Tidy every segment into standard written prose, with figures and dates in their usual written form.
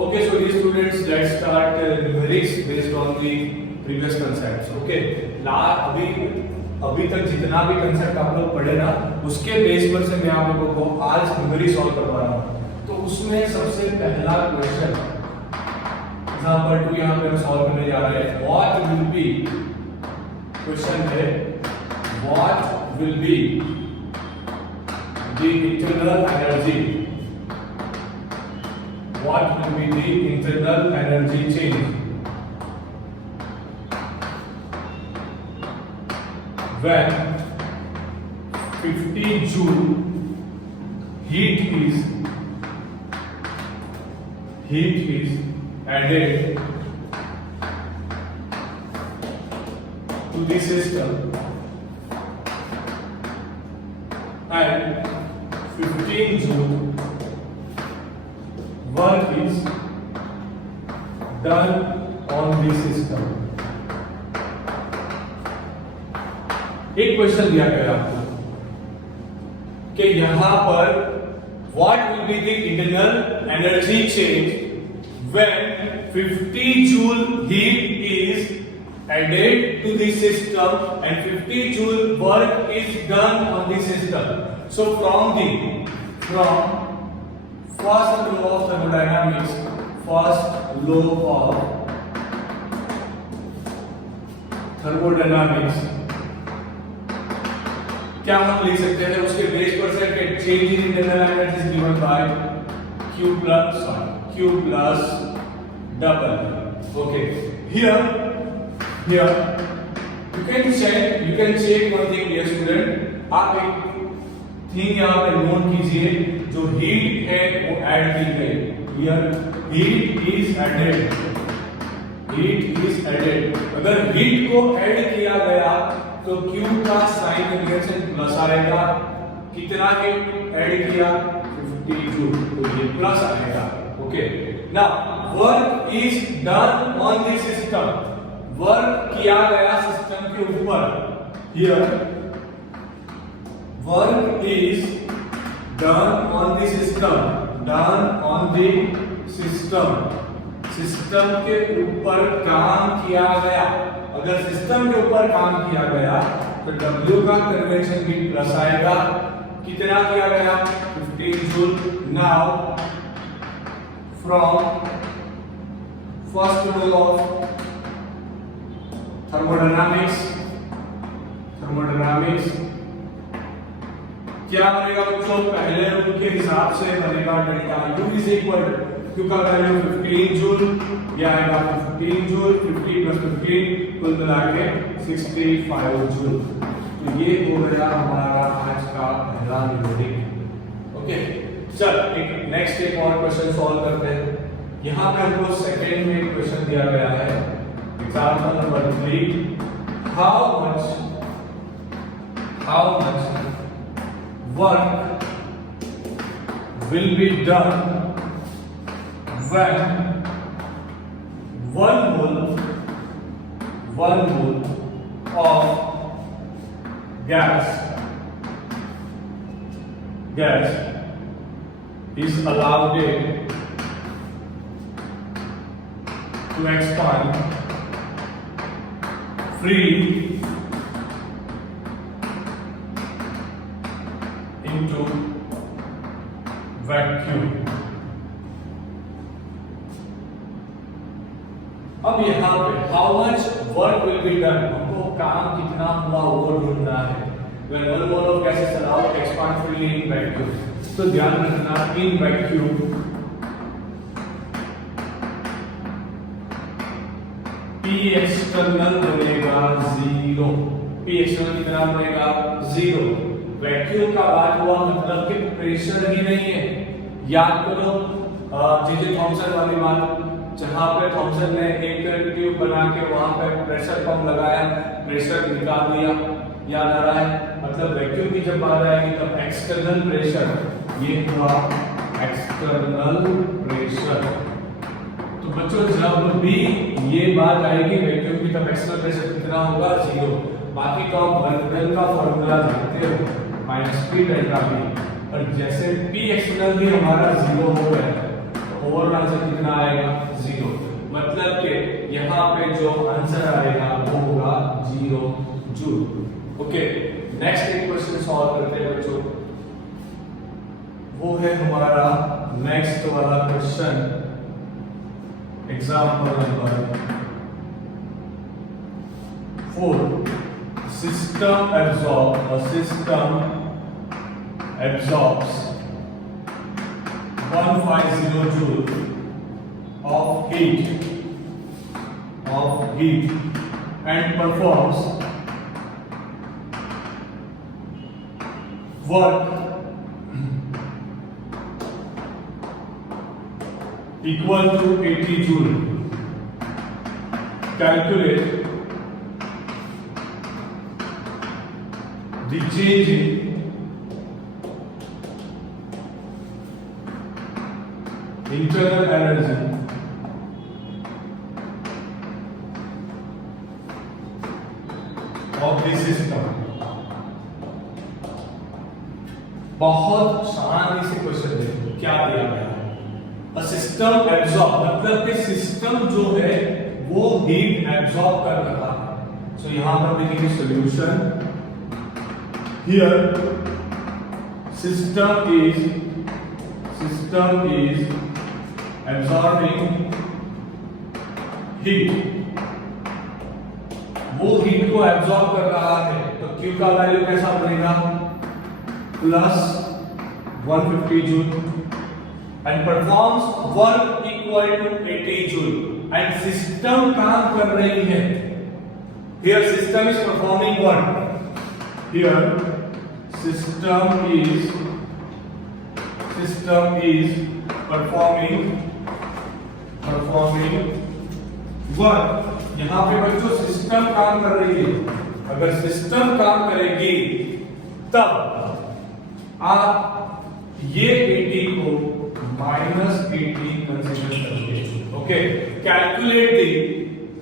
Okay, so dear students, let's start numerics based on the previous concepts. Okay, अभी तक जितना भी concept आप लोग पढ़े ना, उसके बेस पर से मैं आप लोगों को आज न्यूमेरिक सॉल्व करवा रहा हूँ। तो उसमें सबसे पहला क्वेश्चन एग्जांपल 2 यहाँ पे हम सॉल्व करने जा रहे हैं। व्हाट विल बी, क्वेश्चन है what will be the internal energy, what will be the internal energy change when 50 joule heat is added to the system and 15 joule work is done on the system। एक question दिया गया आपको कि यहां पर what will be the internal energy change when 50 joule heat is added to the system and 50 joule work is done on the system। So from first law of thermodynamics, first law of thermodynamics क्या हम लिख सकते हैं उसके base पर से कि change in internal energy is given by q plus double। okay, here you can check one thing dear student, आप एक थिंग यहाँ पे नोट कीजिए, जो हीट है वो ऐड की गई। Here heat is added. अगर हीट को ऐड किया गया तो Q का साइन रिएक्शन प्लस आएगा। कितना हीट ऐड किया 50 जूल, तो ये प्लस आएगा। Okay, now work is done on the system, work किया गया सिस्टम के ऊपर। Here work is done on the system, system के ऊपर काम किया गया। अगर सिस्टम के ऊपर काम किया गया तो W का कन्वेंशन भी प्लस आएगा। कितना किया गया 15 joule. Now from first law of thermodynamics क्या बनेगा बच्चों, पहले रूल के हिसाब से बनेगा delta U is equal Q का वैल्यू 15 जूल, ये आएगा 15 जूल, 50 प्लस 15 कुल मिला के 65 जूल। तो ये हो गया हमारा आज का पहला न्यूमेरिक। ओके, चल नेक्स्ट एक और क्वेश्चन सॉल्व करते हैं। यहाँ पे हमको सेकंड में एक क्वेश्चन दिया गया है, example number 3। How much work will be done when 1 mole of gas is allowed to expand freely into vacuum। अब यहाँ पे how much work will be done, हमको काम कितना हुआ वो ढूंढना है। When 1 mole of gas is allowed to expand freely in vacuum, तो ध्यान रखना इन वैक्यूम P एक्सटर्नल बनेगा 0। P एक्सटर्नल कितना बनेगा 0। वैक्यूम का बात हुआ मतलब कि प्रेशर ही नहीं है। याद करो जे थॉमसन वाली बात, जहां पे थॉमसन ने एक ट्यूब बना के वहां पे प्रेशर पंप लगाया, प्रेशर निकाल दिया। याद आ रहा है, मतलब वैक्यूम की जब बात आएगी तब एक्सटर्नल प्रेशर, ये हुआ एक्सटर्नल प्रेशर। तो बच्चों जब भी ये बात आएगी वैक्यूम की तब एक्सटर्नल प्रेशर कितना होगा 0। बाकी तो आप वर्क का फॉर्मूला जानते हो, माइनस P डेल्टा P। और जैसे P एक्सटर्नल भी हमारा 0 हो गया, ओवरऑल आंसर कितना आएगा 0। मतलब कि यहाँ पे जो आंसर आएगा वो होगा 0 जूल। ओके, नेक्स्ट एक क्वेश्चन सॉल्व करते हैं बच्चों। वो है हमारा नेक्स्ट वाला question, example number 4। System absorbs 150 joule of heat and performs work equal to 80 joule. Calculate the change in internal energy of the system। बहुत शांति से क्वेश्चन देखो क्या दिया गया है। A system absorb मतलब कि सिस्टम जो है वो हीट एब्जॉर्ब कर रहा है। सो यहां पर लिखेंगे solution. Here system is absorbing heat, वो हीट को एब्जॉर्ब कर रहा है, तो Q का वैल्यू कैसा बनेगा plus 150 joule and performs work equal to 80 joule and system काम कर रही है। Here system is performing work। Here system is performing work. यहां पे बच्चों सिस्टम काम कर रही है। अगर सिस्टम काम करेगी तब आप ये 80 को -80 कंसीडर करोगे। Okay, calculate the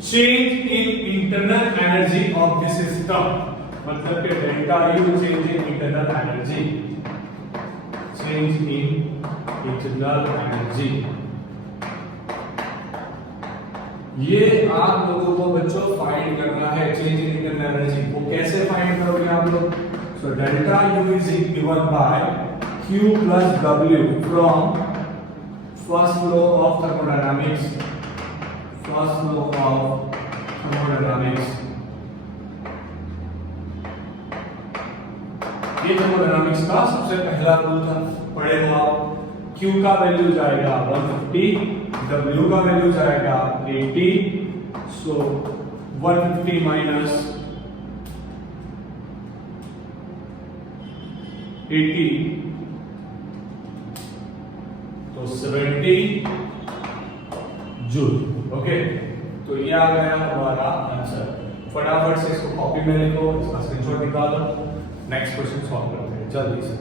change in internal energy of the system. मतलब कि delta U change in internal energy, change in internal energy. ये आप लोगों को बच्चों फाइंड करना है चेंज इन इंटरनल एनर्जी। वो कैसे फाइंड करोगे आप लोग? So delta U is given by Q plus W from first law of thermodynamics। first law of thermodynamics। ये थर्मोडायनामिक्स का सबसे पहला रूल था, पढ़े हो आप। Q का वैल्यू जाएगा 150, W का वैल्यू जाएगा 80। सो 150 माइनस 80 तो 70 जूल। ओके, तो ये आ गया हमारा आंसर। फटाफट से इसको कॉपी में लिखो, इसका स्क्रीनशॉट निकालो, नेक्स्ट क्वेश्चन सॉल्व करते हैं जल्दी से।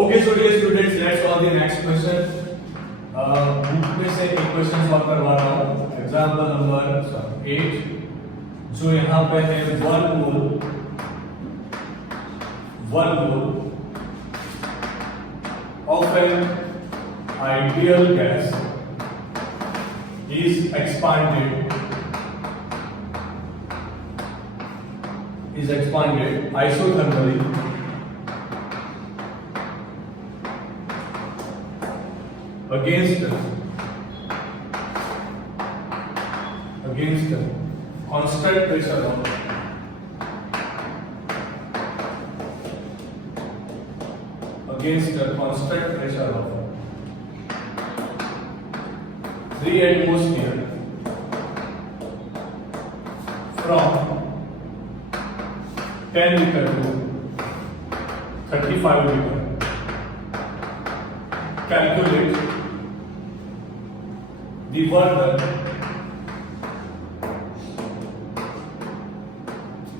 Okay, so dear students, let's solve the next question. Book में से एक क्वेश्चन सॉल्व करवा रहा हूं, एग्जांपल नंबर 8, जो यहां पे है 1 मोल of an ideal gas is expanded isothermally against constant pressure of 3 atmosphere from 10 liter to 35 liter. Calculate the work done.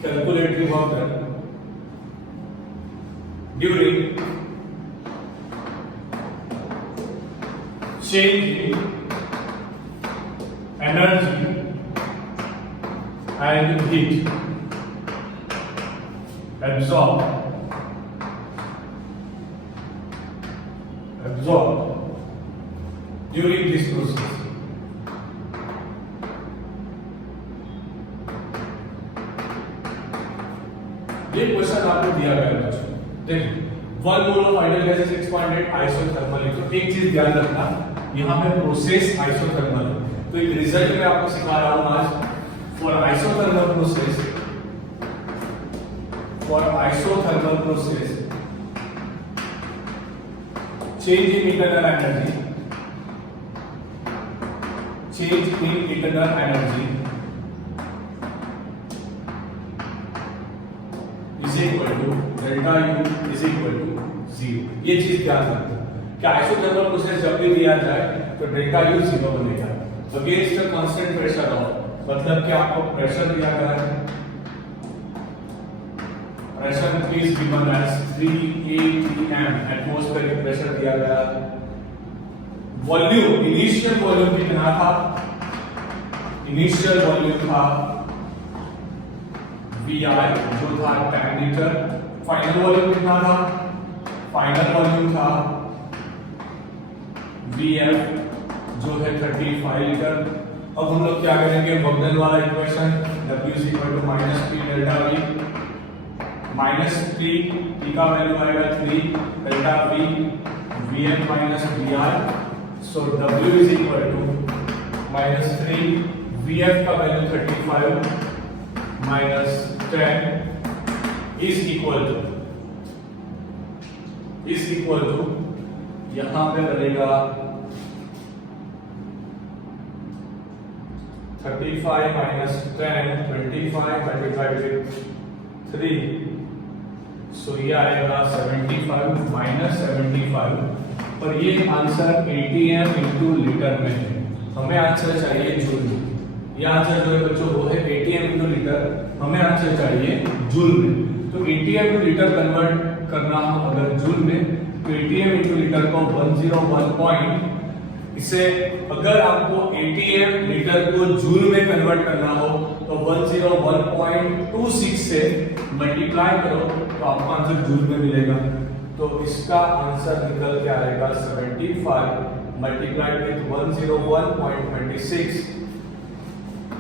Calculate the work done during change in energy and heat absorbed absorbed during this process. ये question आपको दिया गया है बच्चों, देखो 1 mole of ideal gas is expanded isothermally. तो एक चीज ध्यान रखना, यहाँ पे प्रोसेस आइसोथर्मल है, तो एक रिजल्ट में आपको सिखा रहा हूं आज for isothermal process, change in internal energy is equal to delta U is equal to 0। ये चीज ध्यान रखना कि आइसोथर्मल प्रोसेस जब भी दिया जाए तो डेल्टा U 0 बनेगा against the constant pressure of, मतलब कि आपको प्रेशर दिया गया है, pressure is given as 3 atm atmospheric pressure दिया गया, वॉल्यूम इनिशियल वॉल्यूम कितना था, इनिशियल वॉल्यूम था Vi जो था 10 लीटर, फाइनल वॉल्यूम कितना था, फाइनल वॉल्यूम था Vf जो है 35 लीटर। अब हम लोग क्या करेंगे, बॉगडन वाला equation W = -P delta V, -3 P का वैल्यू आएगा 3 delta V Vn minus Vi, so W is equal to -3 Vf का value 35 minus 10 is equal to यहां पे बनेगा 35 minus 10 25 with 3, so ये आएगा 75 minus 75, पर ये आंसर ATM into लीटर में है, हमें आंसर चाहिए जूल में। ये आंसर जो है बच्चों वो है ATM into लीटर, हमें आंसर चाहिए जूल में। तो ATM into लीटर कन्वर्ट करना हो अगर जूल में, तो ATM into लीटर को 101 पॉइंट, इसे अगर आपको ATM लीटर को जूल में कन्वर्ट करना हो तो 101.26 से मल्टीप्लाई करो तो आपको आंसर जूल में मिलेगा। तो इसका आंसर निकल के आएगा 75 multiplied with 101.26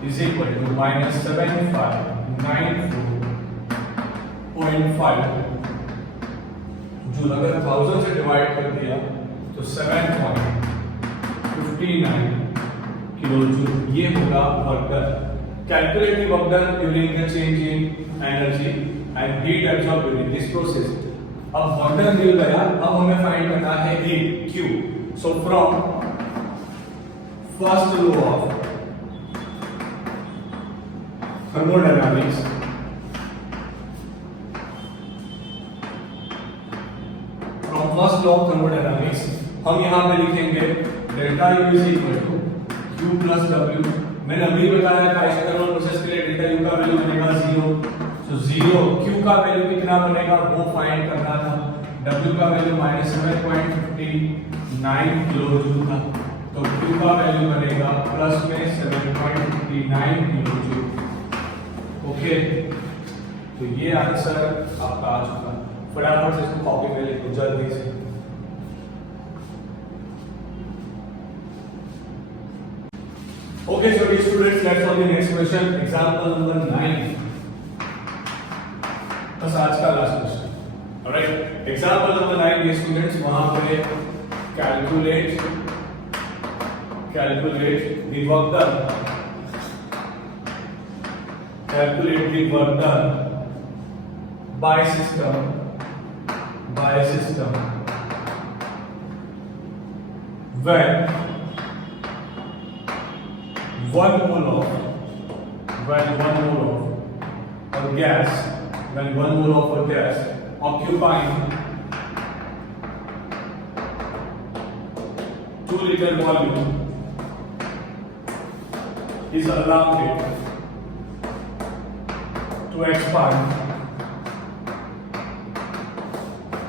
is equal to -7594.5 joule. अगर 1000 से डिवाइड कर दिया तो 7.59 किलो जूल, ये होगा work done. Calculate the work done during the change in energy and heat absorb during this process. अब वर्क डन मिल गया, अब हमें फाइंड करना है heat Q। So from first law of thermodynamics, हम यहां पे लिखेंगे delta U is equal to Q plus W। मैंने अभी बताया था आइसोथर्मल प्रोसेस के लिए डेल्टा U का वैल्यू बनेगा 0, तो 0 Q का वैल्यू कितना बनेगा वो फाइंड करना था, W का वैल्यू -7.59 किलो जूल था, तो Q का वैल्यू बनेगा प्लस में 7.59 किलो जूल। ओके, तो ये आंसर आपका आ चुका। फटाफट से इसको कॉपी में लिखो जल्दी से। Okay, so dear students, let's solve the next question. Example number 9. बस आज का last question. Alright, example number 9 dear students, वहां पे calculate the work done. Calculate the work done by system when 1 mole of a gas occupying 2 liter volume is allowed to expand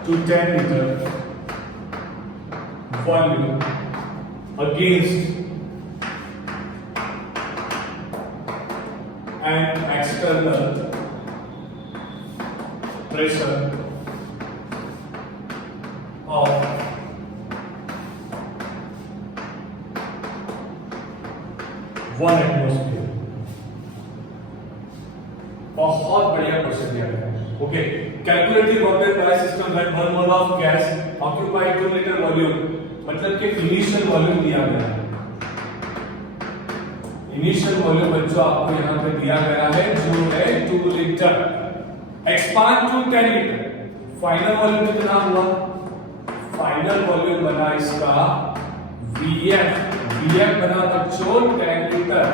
to 10 liter volume against an external pressure of 1 atmosphere. बहुत बढ़िया question दिया गया है। Okay, calculate the work done by system when 1 mole of gas occupied 2 litre volume, मतलब कि initial volume दिया गया है। इनिशियल वॉल्यूम बच्चों आपको यहां पे दिया गया है जो है 2 litre, expand to 10 litre. Final volume कितना हुआ? फाइनल वॉल्यूम बना इसका VF, VF बना बच्चों 10 litre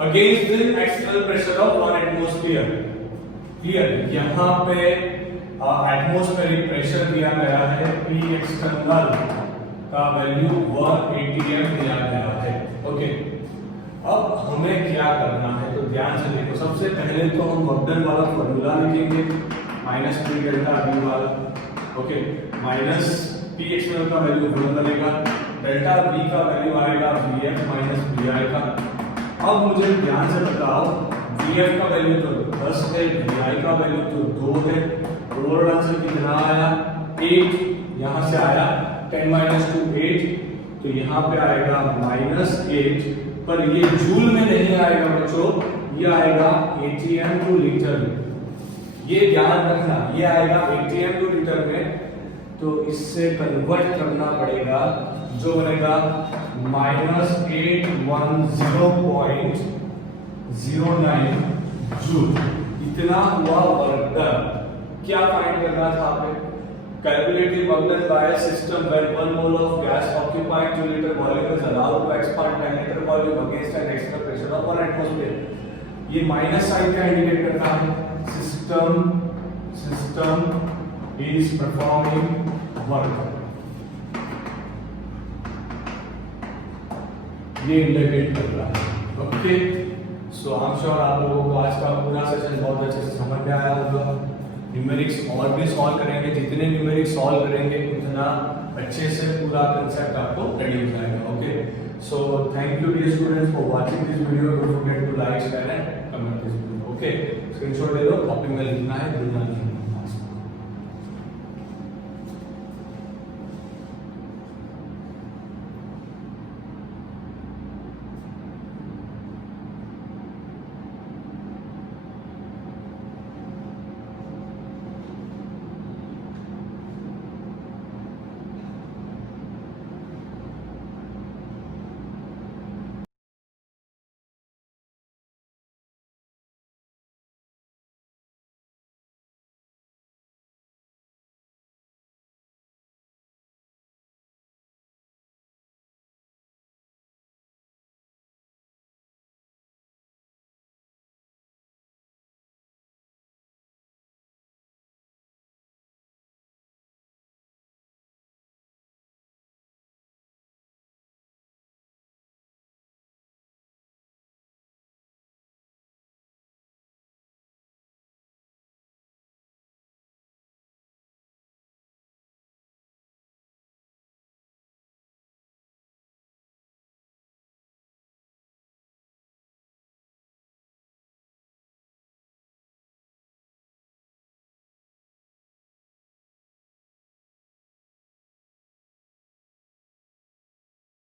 against the external pressure of 1 atmosphere. Clear? यहां पे एटमॉस्फेरिक प्रेशर दिया गया है P एक्सटर्नल का वैल्यू 1 atm दिया गया है। ओके, अब हमें क्या करना है तो ध्यान से देखो। सबसे पहले तो हम वर्क डन वाला फॉर्मूला लिखेंगे -P डेल्टा V वाला। ओके, माइनस P एक्सटर्नल का वैल्यू 1 बनेगा, डेल्टा V का वैल्यू आएगा VF माइनस VI का। अब मुझे ध्यान से बताओ, VF का वैल्यू तो 10 है, VI का वैल्यू तो 2 है। ओवरऑल आंसर कितना आया? 8। यहां से आया 10 - 2 8, तो यहां पे आएगा -8, पर ये जूल में नहीं आएगा बच्चों, ये आएगा atm टू लीटर में। ये ध्यान रखना, ये आएगा atm टू लीटर में, तो इससे कन्वर्ट करना पड़ेगा, जो बनेगा -810.09 जूल। इतना हुआ वर्क डन। क्या फाइंड करना था आपने? Calculate the work done by a system where 1 mole of gas occupying 2 liter volume is allowed to expand 10 liter volume against an external pressure of 1 atmosphere। ये माइनस साइन का indicate करता है system is performing work, ये indicate कर रहा है। Okay, so I am sure आप लोगों को आज का पूरा सेशन बहुत अच्छे से समझ में आया होगा। न्यूमेरिक्स और भी सॉल्व करेंगे, जितने न्यूमेरिक्स सॉल्व करेंगे उतना अच्छे से पूरा कंसेप्ट आपको रेडी हो जाएगा। Okay, so thank you dear students for watching this video. Don't forget to like, share and comment this video. Okay, screenshot ले लो, कॉपी में लिखना है, भूलना नहीं।